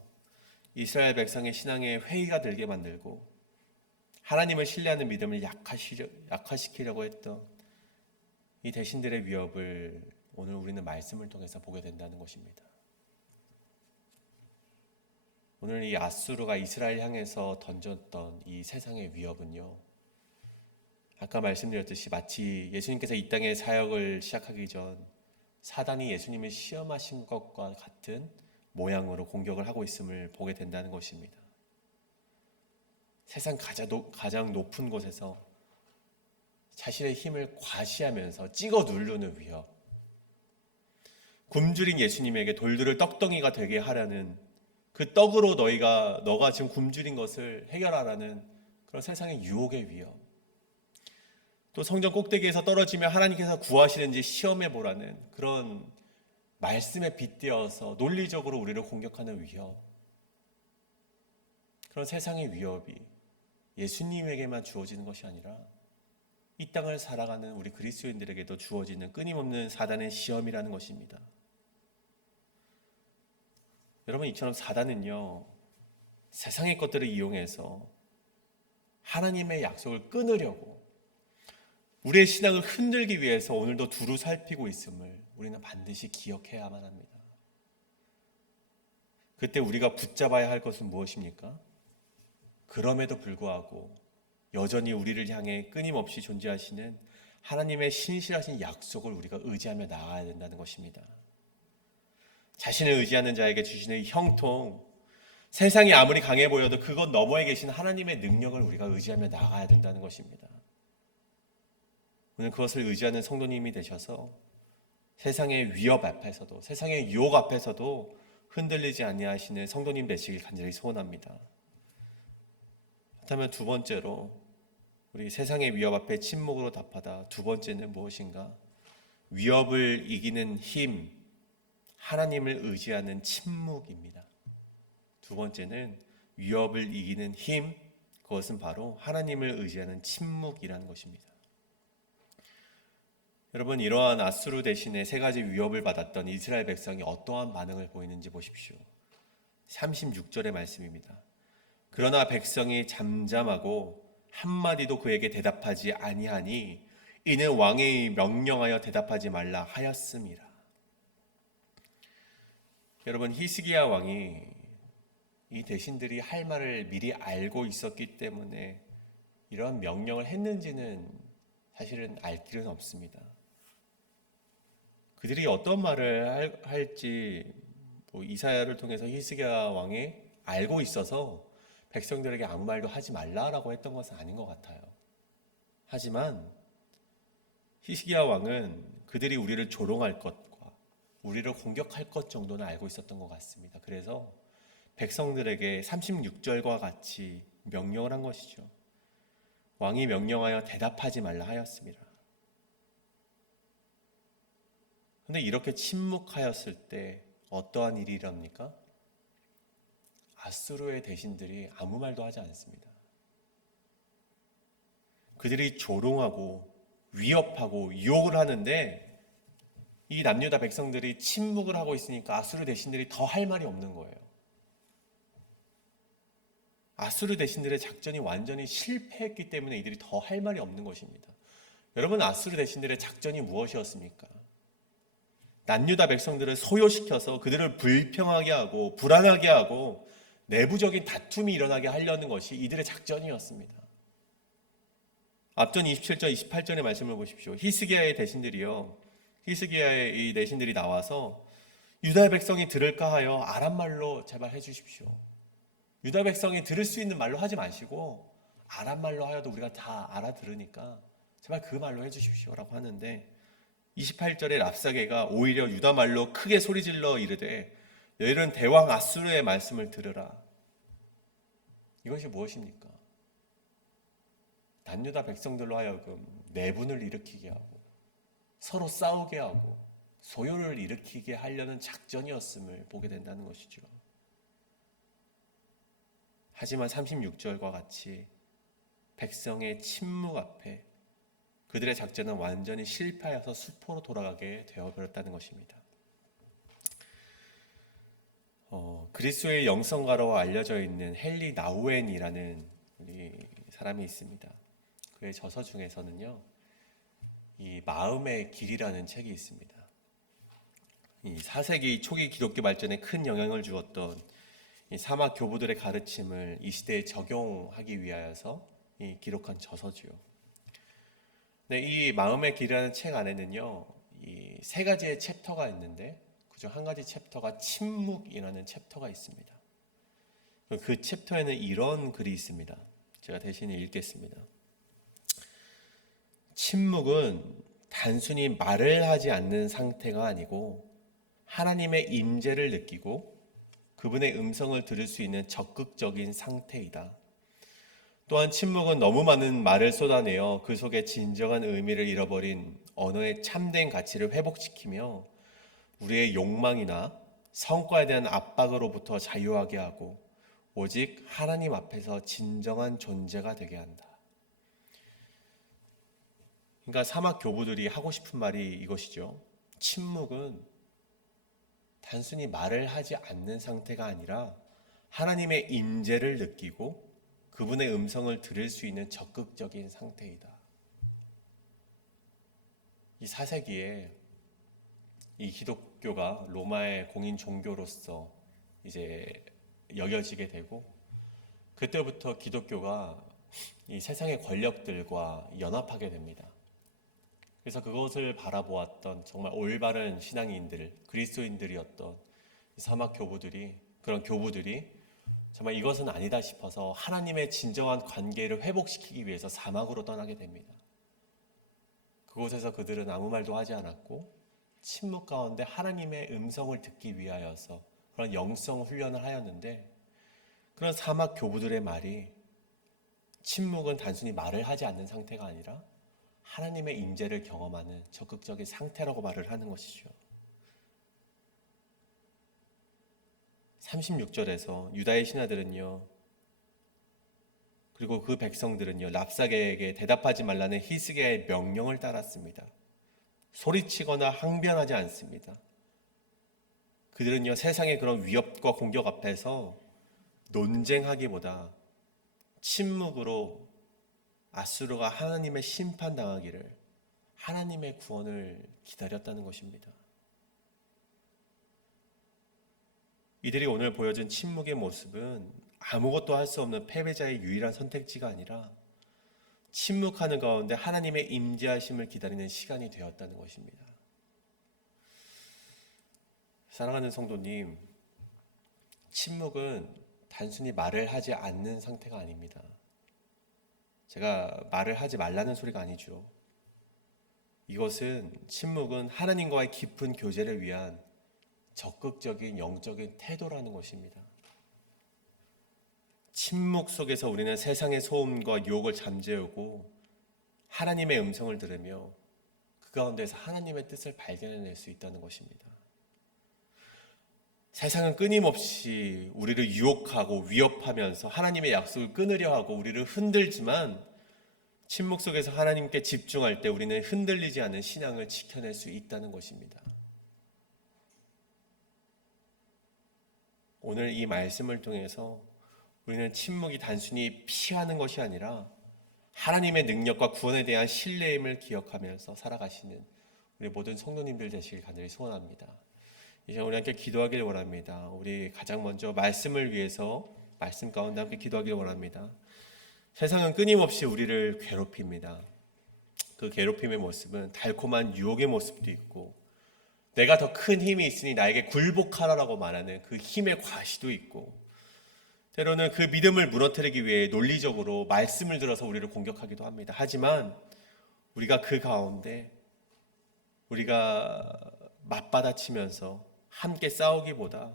이스라엘 백성의 신앙에 회의가 들게 만들고 하나님을 신뢰하는 믿음을 약화시키려고 했던 이 대신들의 위협을 오늘 우리는 말씀을 통해서 보게 된다는 것입니다. 오늘 이 아수르가 이스라엘 향해서 던졌던 이 세상의 위협은요, 아까 말씀드렸듯이 마치 예수님께서 이 땅의 사역을 시작하기 전 사단이 예수님을 시험하신 것과 같은 모양으로 공격을 하고 있음을 보게 된다는 것입니다. 세상 가장 높은 곳에서 자신의 힘을 과시하면서 찍어 누르는 위협, 굶주린 예수님에게 돌들을 떡덩이가 되게 하라는 그 떡으로 너가 지금 굶주린 것을 해결하라는 그런 세상의 유혹의 위협, 또 성전 꼭대기에서 떨어지면 하나님께서 구하시는지 시험해 보라는 그런 말씀에 빗대어서 논리적으로 우리를 공격하는 위협, 그런 세상의 위협이 예수님에게만 주어지는 것이 아니라 이 땅을 살아가는 우리 그리스도인들에게도 주어지는 끊임없는 사단의 시험이라는 것입니다. 여러분, 이처럼 사단은요, 세상의 것들을 이용해서 하나님의 약속을 끊으려고 우리의 신앙을 흔들기 위해서 오늘도 두루 살피고 있음을 우리는 반드시 기억해야만 합니다. 그때 우리가 붙잡아야 할 것은 무엇입니까? 그럼에도 불구하고 여전히 우리를 향해 끊임없이 존재하시는 하나님의 신실하신 약속을 우리가 의지하며 나아가야 된다는 것입니다. 자신을 의지하는 자에게 주시는 형통, 세상이 아무리 강해 보여도 그것 너머에 계신 하나님의 능력을 우리가 의지하며 나아가야 된다는 것입니다. 오늘 그것을 의지하는 성도님이 되셔서 세상의 위협 앞에서도, 세상의 유혹 앞에서도 흔들리지 아니하시는 성도님 되시길 간절히 소원합니다. 그렇다면 두 번째로, 우리 세상의 위협 앞에 침묵으로 답하다. 두 번째는 무엇인가? 위협을 이기는 힘, 하나님을 의지하는 침묵입니다. 두 번째는 위협을 이기는 힘, 그것은 바로 하나님을 의지하는 침묵이라는 것입니다. 여러분, 이러한 아수르 대신에 세 가지 위협을 받았던 이스라엘 백성이 어떠한 반응을 보이는지 보십시오. 36절의 말씀입니다. 그러나 백성이 잠잠하고 한마디도 그에게 대답하지 아니하니 이는 왕이 명령하여 대답하지 말라 하였음이라. 여러분, 히스기야 왕이 이 대신들이 할 말을 미리 알고 있었기 때문에 이러한 명령을 했는지는 사실은 알 길은 없습니다. 그들이 어떤 말을 할지 이사야를 통해서 히스기야 왕이 알고 있어서 백성들에게 아무 말도 하지 말라라고 했던 것은 아닌 것 같아요. 하지만 히스기야 왕은 그들이 우리를 조롱할 것과 우리를 공격할 것 정도는 알고 있었던 것 같습니다. 그래서 백성들에게 36절과 같이 명령을 한 것이죠. 왕이 명령하여 대답하지 말라 하였습니다. 그런데 이렇게 침묵하였을 때 어떠한 일이 일어납니까? 아수르의 대신들이 아무 말도 하지 않습니다. 그들이 조롱하고 위협하고 유혹을 하는데 이 남유다 백성들이 침묵을 하고 있으니까 아수르 대신들이 더 할 말이 없는 거예요. 아수르 대신들의 작전이 완전히 실패했기 때문에 이들이 더 할 말이 없는 것입니다. 여러분, 아수르 대신들의 작전이 무엇이었습니까? 남유다 백성들을 소요시켜서 그들을 불평하게 하고 불안하게 하고 내부적인 다툼이 일어나게 하려는 것이 이들의 작전이었습니다. 앞전 27절, 28절의 말씀을 보십시오. 히스기야의 대신들이요. 히스기야의 이 대신들이 나와서 유다 백성이 들을까 하여 아람말로 제발 해주십시오. 유다 백성이 들을 수 있는 말로 하지 마시고 아람말로 하여도 우리가 다 알아들으니까 제발 그 말로 해주십시오라고 하는데 28절에 랍사게가 오히려 유다 말로 크게 소리질러 이르되 너희는 대왕 아수르의 말씀을 들으라. 이것이 무엇입니까? 남유다 백성들로 하여금 내분을 일으키게 하고 서로 싸우게 하고 소요를 일으키게 하려는 작전이었음을 보게 된다는 것이죠. 하지만 36절과 같이 백성의 침묵 앞에 그들의 작전은 완전히 실패하여서 수포로 돌아가게 되어버렸다는 것입니다. 그리스도의 영성가로 알려져 있는 헨리 나우엔이라는 우리 사람이 있습니다. 그의 저서 중에서는요, 이 마음의 길이라는 책이 있습니다. 이 4세기 초기 기독교 발전에 큰 영향을 주었던 이 사막 교부들의 가르침을 이 시대에 적용하기 위하여서 기록한 저서지요. 네, 이 마음의 길이라는 책 안에는요, 이 세 가지의 챕터가 있는데 그중 한 가지 챕터가 침묵이라는 챕터가 있습니다. 그 챕터에는 이런 글이 있습니다. 제가 대신에 읽겠습니다. 침묵은 단순히 말을 하지 않는 상태가 아니고 하나님의 임재를 느끼고 그분의 음성을 들을 수 있는 적극적인 상태이다. 또한 침묵은 너무 많은 말을 쏟아내어 그 속에 진정한 의미를 잃어버린 언어의 참된 가치를 회복시키며 우리의 욕망이나 성과에 대한 압박으로부터 자유하게 하고 오직 하나님 앞에서 진정한 존재가 되게 한다. 그러니까 사막 교부들이 하고 싶은 말이 이것이죠. 침묵은 단순히 말을 하지 않는 상태가 아니라 하나님의 임재를 느끼고 그분의 음성을 들을 수 있는 적극적인 상태이다. 이 4세기에 이 기독교가 로마의 공인 종교로서 이제 여겨지게 되고 그때부터 기독교가 이 세상의 권력들과 연합하게 됩니다. 그래서 그것을 바라보았던 정말 올바른 신앙인들, 그리스도인들이었던 사막 교부들이, 그런 교부들이 정말 이것은 아니다 싶어서 하나님의 진정한 관계를 회복시키기 위해서 사막으로 떠나게 됩니다. 그곳에서 그들은 아무 말도 하지 않았고 침묵 가운데 하나님의 음성을 듣기 위하여서 그런 영성 훈련을 하였는데 그런 사막 교부들의 말이 침묵은 단순히 말을 하지 않는 상태가 아니라 하나님의 임재를 경험하는 적극적인 상태라고 말을 하는 것이죠. 36절에서 유다의 신하들은요, 그리고 그 백성들은요, 랍사게에게 대답하지 말라는 히스기야의 명령을 따랐습니다. 소리치거나 항변하지 않습니다. 그들은요, 세상의 그런 위협과 공격 앞에서 논쟁하기보다 침묵으로 아수르가 하나님의 심판당하기를, 하나님의 구원을 기다렸다는 것입니다. 이들이 오늘 보여준 침묵의 모습은 아무것도 할 수 없는 패배자의 유일한 선택지가 아니라 침묵하는 가운데 하나님의 임재하심을 기다리는 시간이 되었다는 것입니다. 사랑하는 성도님, 침묵은 단순히 말을 하지 않는 상태가 아닙니다. 제가 말을 하지 말라는 소리가 아니죠. 이것은, 침묵은 하나님과의 깊은 교제를 위한 적극적인 영적인 태도라는 것입니다. 침묵 속에서 우리는 세상의 소음과 유혹을 잠재우고 하나님의 음성을 들으며 그 가운데서 하나님의 뜻을 발견해낼 수 있다는 것입니다. 세상은 끊임없이 우리를 유혹하고 위협하면서 하나님의 약속을 끊으려 하고 우리를 흔들지만, 침묵 속에서 하나님께 집중할 때 우리는 흔들리지 않는 신앙을 지켜낼 수 있다는 것입니다. 오늘 이 말씀을 통해서 우리는 침묵이 단순히 피하는 것이 아니라 하나님의 능력과 구원에 대한 신뢰임을 기억하면서 살아가시는 우리 모든 성도님들 되시길 간절히 소원합니다. 이제 우리 함께 기도하기를 원합니다. 우리 가장 먼저 말씀을 위해서 말씀 가운데 함께 기도하기를 원합니다. 세상은 끊임없이 우리를 괴롭힙니다. 그 괴롭힘의 모습은 달콤한 유혹의 모습도 있고, 내가 더 큰 힘이 있으니 나에게 굴복하라라고 말하는 그 힘의 과시도 있고, 때로는 그 믿음을 무너뜨리기 위해 논리적으로 말씀을 들어서 우리를 공격하기도 합니다. 하지만 우리가 그 가운데 우리가 맞받아치면서 함께 싸우기보다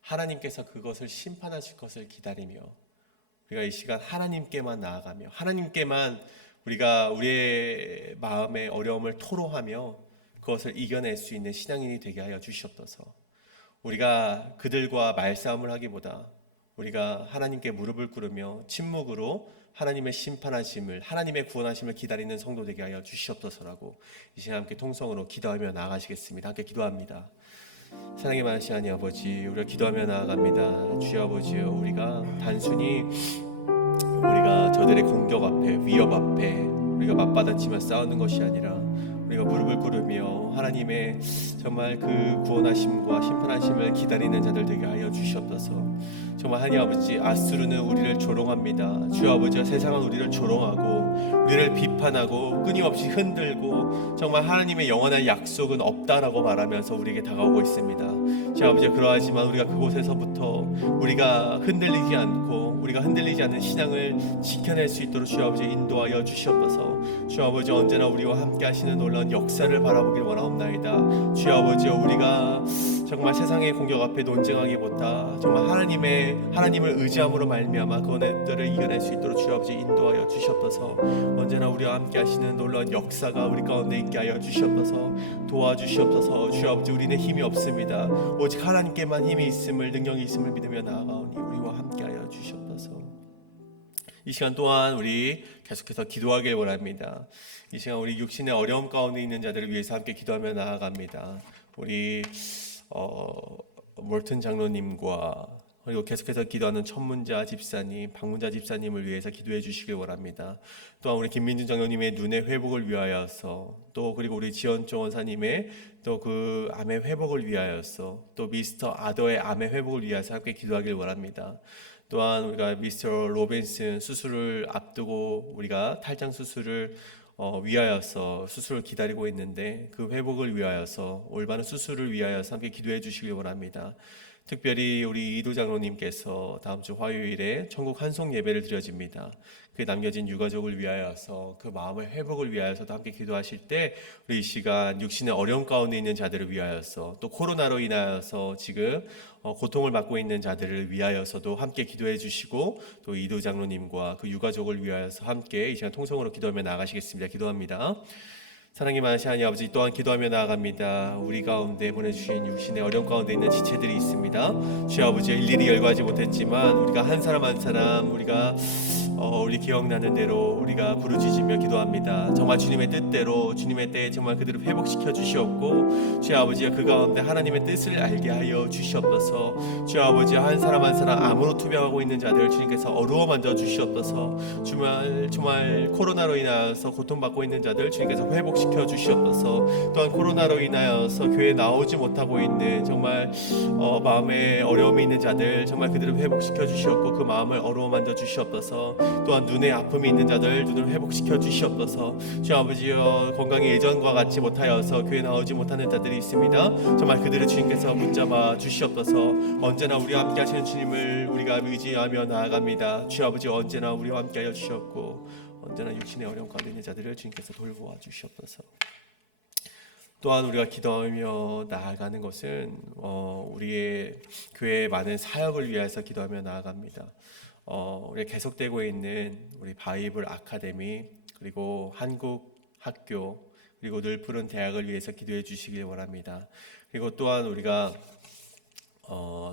하나님께서 그것을 심판하실 것을 기다리며 우리가 이 시간 하나님께만 나아가며 하나님께만 우리가 우리의 마음의 어려움을 토로하며 그것을 이겨낼 수 있는 신앙인이 되게 하여 주시옵소서. 우리가 그들과 말싸움을 하기보다 우리가 하나님께 무릎을 꿇으며 침묵으로 하나님의 심판하심을, 하나님의 구원하심을 기다리는 성도 되게 하여 주시옵소서라고 이 시간 함께 통성으로 기도하며 나아가시겠습니다. 함께 기도합니다. 사랑의 많으신 하나님 아버지, 우리가 기도하며 나아갑니다. 주여 아버지요, 우리가 단순히 우리가 저들의 공격 앞에, 위협 앞에 우리가 맞받아치며 싸우는 것이 아니라 우리가 무릎을 꿇으며 하나님의 정말 그 구원하심과 심판하심을 기다리는 자들 되게 하여 주시옵소서. 정말 하나님 아버지, 아수르는 우리를 조롱합니다. 주여 아버지, 세상은 우리를 조롱하고 우리를 비판하고 끊임없이 흔들고 정말 하나님의 영원한 약속은 없다라고 말하면서 우리에게 다가오고 있습니다. 주여 아버지, 그러하지만 우리가 그곳에서부터 우리가 흔들리지 않고 우리가 흔들리지 않는 신앙을 지켜낼 수 있도록 주여 아버지 인도하여 주시옵소서. 주여 아버지, 언제나 우리와 함께 하시는 놀라운 역사를 바라보길 원하옵나이다. 주여 아버지, 우리가 정말 세상의 공격 앞에 논쟁하기보다 정말 하나님을 의지함으로 말미암아 그것들을 이겨낼 수 있도록 주여 아버지 인도하여 주시옵소서. 언제나 우리와 함께 하시는 놀라운 역사가 우리 가운데 있게 하여 주시옵소서. 도와주시옵소서. 주여 아버지, 우리는 힘이 없습니다. 오직 하나님께만 힘이 있음을, 능력이 있음을 믿으며 나아가오니 우리와 함께 하여 주시옵소서. 이 시간 또한 우리 계속해서 기도하길 원합니다. 이 시간 우리 육신의 어려움 가운데 있는 자들을 위해서 함께 기도하며 나아갑니다. 우리 몰튼 장로님과 그리고 계속해서 기도하는 천문자 집사님, 박문자 집사님을 위해서 기도해 주시길 원합니다. 또한 우리 김민준 장로님의 눈의 회복을 위하여서, 또 그리고 우리 지연종 원사님의 또 그 암의 회복을 위하여서, 또 미스터 아더의 암의 회복을 위해서 함께 기도하길 원합니다. 또한 우리가 미스터 로빈슨 수술을 앞두고 우리가 탈장 수술을 위하여서 수술을 기다리고 있는데 그 회복을 위하여서, 올바른 수술을 위하여서 함께 기도해 주시길 원합니다. 특별히 우리 이도 장로님께서 다음 주 화요일에 천국 환송 예배를 드려집니다. 그 남겨진 유가족을 위하여서, 그 마음의 회복을 위하여서도 함께 기도하실 때 우리 이 시간 육신의 어려움 가운데 있는 자들을 위하여서, 또 코로나로 인하여서 지금 고통을 받고 있는 자들을 위하여서도 함께 기도해 주시고, 또 이도 장로님과 그 유가족을 위하여서 함께 이 시간 통성으로 기도하며 나가시겠습니다. 기도합니다. 사랑이 많으신 하나님 아버지, 또한 기도하며 나아갑니다. 우리 가운데 보내주신 육신의 어려움 가운데 있는 지체들이 있습니다. 주여 아버지, 일일이 열거하지 못했지만 우리가 한 사람 한 사람 우리가 우리 기억나는 대로 우리가 부르짖으며 기도합니다. 정말 주님의 뜻대로 주님의 때에 정말 그들을 회복시켜 주시옵고, 주여 아버지여 그 가운데 하나님의 뜻을 알게 하여 주시옵소서. 주여 아버지여 한 사람 한 사람 암으로 투병하고 있는 자들 주님께서 어루어 만져 주시옵소서. 정말 코로나로 인하여서 고통받고 있는 자들 주님께서 회복시켜 주시옵소서. 또한 코로나로 인하여서 교회에 나오지 못하고 있는 정말 마음에 어려움이 있는 자들 정말 그들을 회복시켜 주시옵고, 그 마음을 어루어 만져 주시옵소서. 또한 눈에 아픔이 있는 자들 눈을 회복시켜 주시옵소서. 주 아버지여 건강이 예전과 같이 못하여서 교회 나오지 못하는 자들이 있습니다. 정말 그들을 주님께서 붙잡아 주시옵소서. 언제나 우리와 함께 하시는 주님을 우리가 의지하며 나아갑니다. 주 아버지 언제나 우리와 함께 하여 주시옵고, 언제나 육신의 어려움 가운데 있는 자들을 주님께서 돌보아 주시옵소서. 또한 우리가 기도하며 나아가는 것은 우리의 교회의 많은 사역을 위해서 기도하며 나아갑니다. 우리 계속되고 있는 우리 바이블 아카데미, 그리고 한국 학교, 그리고 늘 푸른 대학을 위해서 기도해 주시길 원합니다. 그리고 또한 우리가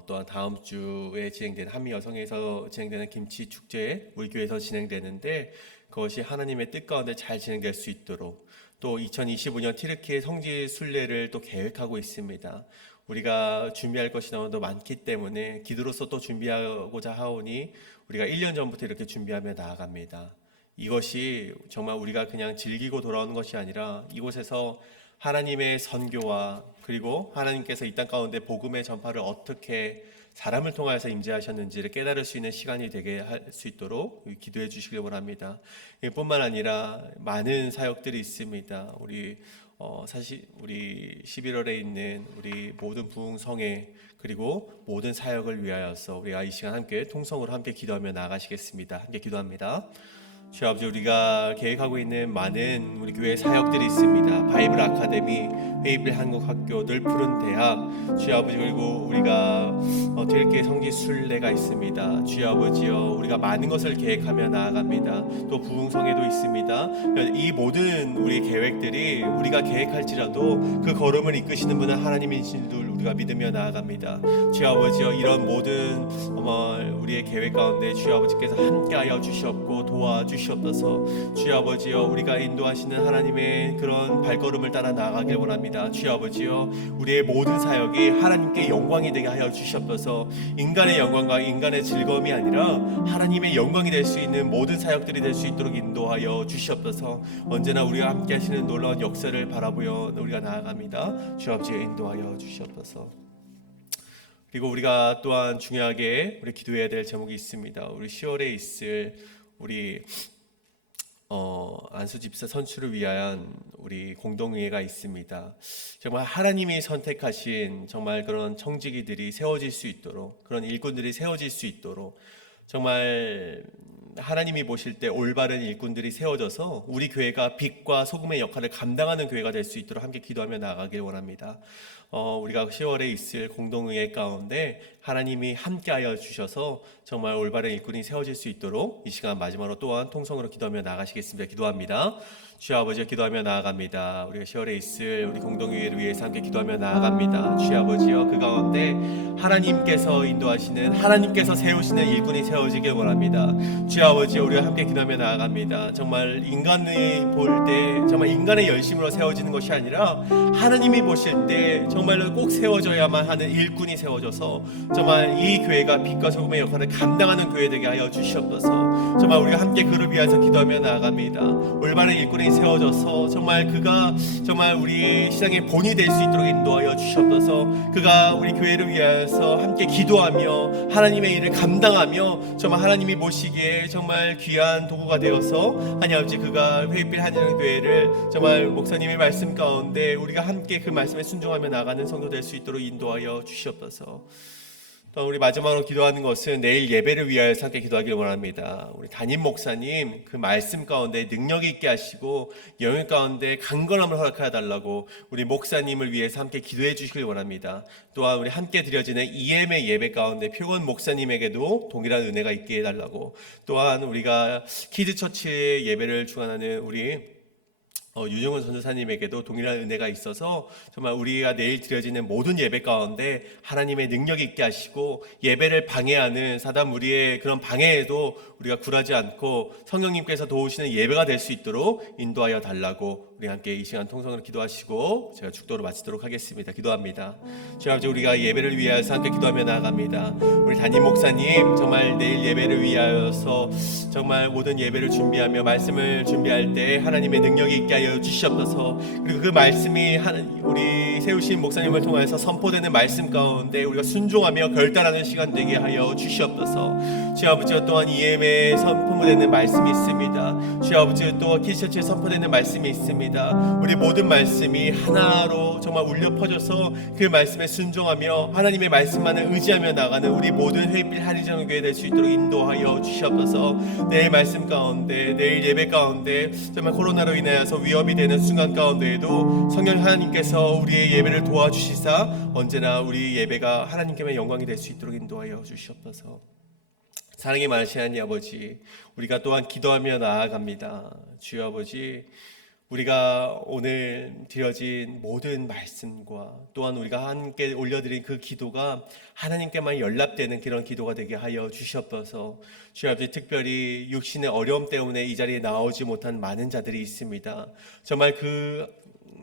또한 다음 주에 진행되는 한미 여성에서 진행되는 김치 축제 우리 교회에서 진행되는데, 그것이 하나님의 뜻 가운데 잘 진행될 수 있도록, 또 2025년 티르키예 성지 순례를 또 계획하고 있습니다. 우리가 준비할 것이 너무도 많기 때문에 기도로서 또 준비하고자 하오니 우리가 1년 전부터 이렇게 준비하며 나아갑니다. 이것이 정말 우리가 그냥 즐기고 돌아오는 것이 아니라 이곳에서 하나님의 선교와, 그리고 하나님께서 이 땅 가운데 복음의 전파를 어떻게 사람을 통하여서 임재하셨는지를 깨달을 수 있는 시간이 되게 할 수 있도록 기도해 주시길 원합니다. 이뿐만 아니라 많은 사역들이 있습니다. 사실 우리 11월에 있는 우리 모든 부흥성회, 그리고 모든 사역을 위하여서 우리가 이 시간 함께 통성으로 함께 기도하며 나아가시겠습니다. 함께 기도합니다. 주 아버지, 우리가 계획하고 있는 많은 우리 교회 사역들이 있습니다. 바이블 아카데미, 회입빌 한국학교, 늘 푸른 대학, 주 아버지, 그리고 우리가 티르키예 성지 순례가 있습니다. 주 아버지여, 우리가 많은 것을 계획하며 나아갑니다. 또 부흥성회도 있습니다. 이 모든 우리 계획들이 우리가 계획할지라도 그 걸음을 이끄시는 분은 하나님이신 줄 우리가 믿으며 나아갑니다. 주 아버지여, 이런 모든 우리의 계획 가운데 주 아버지께서 함께하여 주시옵고 도와주시옵소서. 주 아버지여, 우리가 인도하시는 하나님의 그런 발걸음을 따라 나아가길 원합니다. 주 아버지여, 우리의 모든 사역이 하나님께 영광이 되게 하여 주시옵소서. 인간의 영광과 인간의 즐거움이 아니라 하나님의 영광이 될 수 있는 모든 사역들이 될 수 있도록 인도하여 주시옵소서. 언제나 우리와 함께 하시는 놀라운 역사를 바라보여 우리가 나아갑니다. 주 아버지 인도하여 주시옵소서. 그리고 우리가 또한 중요하게 우리 기도해야 될 제목이 있습니다. 우리 10월에 있을 우리 안수 집사 선출을 위한 우리 공동회의가 있습니다. 정말 하나님이 선택하신 정말 그런 청지기들이 세워질 수 있도록, 그런 일꾼들이 세워질 수 있도록, 정말 하나님이 보실 때 올바른 일꾼들이 세워져서 우리 교회가 빛과 소금의 역할을 감당하는 교회가 될 수 있도록 함께 기도하며 나아가길 원합니다. 우리가 10월에 있을 공동의회 가운데 하나님이 함께하여 주셔서 정말 올바른 일꾼이 세워질 수 있도록 이 시간 마지막으로 또한 통성으로 기도하며 나아가시겠습니다. 기도합니다. 주 아버지여, 기도하며 나아갑니다. 우리가 10월에 있을 우리 공동의회를 위해서 함께 기도하며 나아갑니다. 주 아버지여, 그 가운데 하나님께서 인도하시는, 하나님께서 세우시는 일꾼이 세워지길 원합니다. 주 아버지여, 우리가 함께 기도하며 나아갑니다. 정말 인간이 볼 때 정말 인간의 열심으로 세워지는 것이 아니라 하나님이 보실 때 정말로 꼭 세워져야만 하는 일꾼이 세워져서 정말 이 교회가 빛과 소금의 역할을 감당하는 교회 되게 하여 주시옵소서. 정말 우리가 함께 그를 위해서 기도하며 나아갑니다. 올바른 일꾼이 세워져서 정말 그가 정말 우리 시장의 본이 될 수 있도록 인도하여 주시옵소서. 그가 우리 교회를 위하여서 함께 기도하며 하나님의 일을 감당하며 정말 하나님이 보시기에 정말 귀한 도구가 되어서 하나님 아버지, 그가 회입빌 한일교회를 정말 목사님의 말씀 가운데 우리가 함께 그 말씀에 순종하며 나가는 성도 될 수 있도록 인도하여 주시옵소서. 또 우리 마지막으로 기도하는 것은 내일 예배를 위하여서 함께 기도하기를 원합니다. 우리 담임 목사님 그 말씀 가운데 능력 있게 하시고 영역 가운데 강건함을 허락하여 달라고 우리 목사님을 위해서 함께 기도해 주시길 원합니다. 또한 우리 함께 드려지는 EM의 예배 가운데 표건 목사님에게도 동일한 은혜가 있게 해달라고, 또한 우리가 키즈처치의 예배를 주관하는 우리 유정은 전도사님에게도 동일한 은혜가 있어서 정말 우리가 내일 드려지는 모든 예배 가운데 하나님의 능력이 있게 하시고 예배를 방해하는 사단 무리의 그런 방해에도 우리가 굴하지 않고 성령님께서 도우시는 예배가 될 수 있도록 인도하여 달라고 우리 함께 이 시간 통성으로 기도하시고 제가 축도로 마치도록 하겠습니다. 기도합니다. 주님 아버지, 우리가 예배를 위하여서 함께 기도하며 나아갑니다. 우리 담임 목사님 정말 내일 예배를 위하여서 정말 모든 예배를 준비하며 말씀을 준비할 때 하나님의 능력이 있게 하여 주시옵소서. 그리고 그 말씀이 우리 세우신 목사님을 통해서 선포되는 말씀 가운데 우리가 순종하며 결단하는 시간 되게 하여 주시옵소서. 주여 아버지, 또한 EM에 선포되는 말씀이 있습니다. 주여 아버지, 또 키스처치에 선포되는 말씀이 있습니다. 우리 모든 말씀이 하나로 정말 울려 퍼져서 그 말씀에 순종하며 하나님의 말씀만을 의지하며 나가는 우리 모든 회빛 한인장교회 될 수 있도록 인도하여 주시옵소서. 내일 말씀 가운데, 내일 예배 가운데 정말 코로나로 인하여서 위험이 되는 순간 가운데에도 성령 하나님께서 우리의 예배를 도와주시사 언제나 우리 예배가 하나님께만 영광이 될 수 있도록 인도하여 주시옵소서. 사랑이 많으신 하나님 아버지, 우리가 또한 기도하며 나아갑니다. 주여 아버지, 우리가 오늘 드려진 모든 말씀과 또한 우리가 함께 올려드린 그 기도가 하나님께만 연락되는 그런 기도가 되게 하여 주시옵소서. 주여 아버지, 특별히 육신의 어려움 때문에 이 자리에 나오지 못한 많은 자들이 있습니다. 정말 그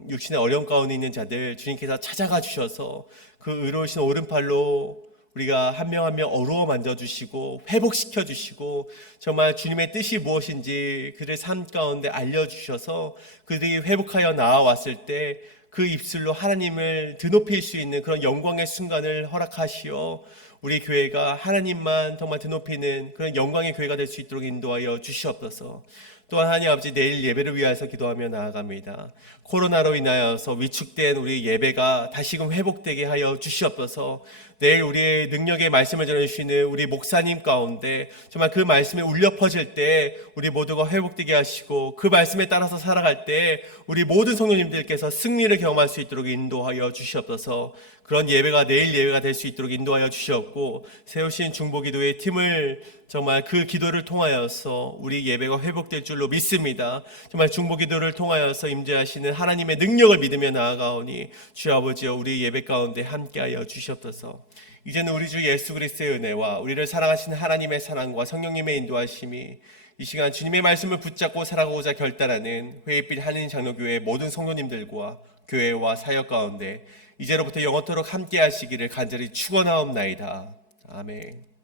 육신의 어려움 가운데 있는 자들 주님께서 찾아가 주셔서 그 의로우신 오른팔로 우리가 한 명 한 명 어루어 만져주시고 회복시켜 주시고 정말 주님의 뜻이 무엇인지 그들의 삶 가운데 알려주셔서 그들이 회복하여 나아왔을 때 그 입술로 하나님을 드높일 수 있는 그런 영광의 순간을 허락하시어 우리 교회가 하나님만 정말 드높이는 그런 영광의 교회가 될 수 있도록 인도하여 주시옵소서. 또한 하나님 아버지, 내일 예배를 위하여서 기도하며 나아갑니다. 코로나로 인하여서 위축된 우리 예배가 다시금 회복되게 하여 주시옵소서. 내일 우리의 능력의 말씀을 전해주시는 우리 목사님 가운데 정말 그 말씀이 울려 퍼질 때 우리 모두가 회복되게 하시고 그 말씀에 따라서 살아갈 때 우리 모든 성도님들께서 승리를 경험할 수 있도록 인도하여 주시옵소서. 그런 예배가 내일 예배가 될 수 있도록 인도하여 주시옵고 세우신 중보기도의 팀을 정말 그 기도를 통하여서 우리 예배가 회복될 줄로 믿습니다. 정말 중보기도를 통하여서 임재하시는 하나님의 능력을 믿으며 나아가오니 주여 아버지여, 우리 예배 가운데 함께하여 주시옵소서. 이제는 우리 주 예수 그리스도의 은혜와 우리를 사랑하시는 하나님의 사랑과 성령님의 인도하심이 이 시간 주님의 말씀을 붙잡고 살아가고자 결단하는 회의빛 한인장로교회 모든 성도님들과 교회와 사역 가운데 이제로부터 영원토록 함께 하시기를 간절히 축원하옵나이다. 아멘.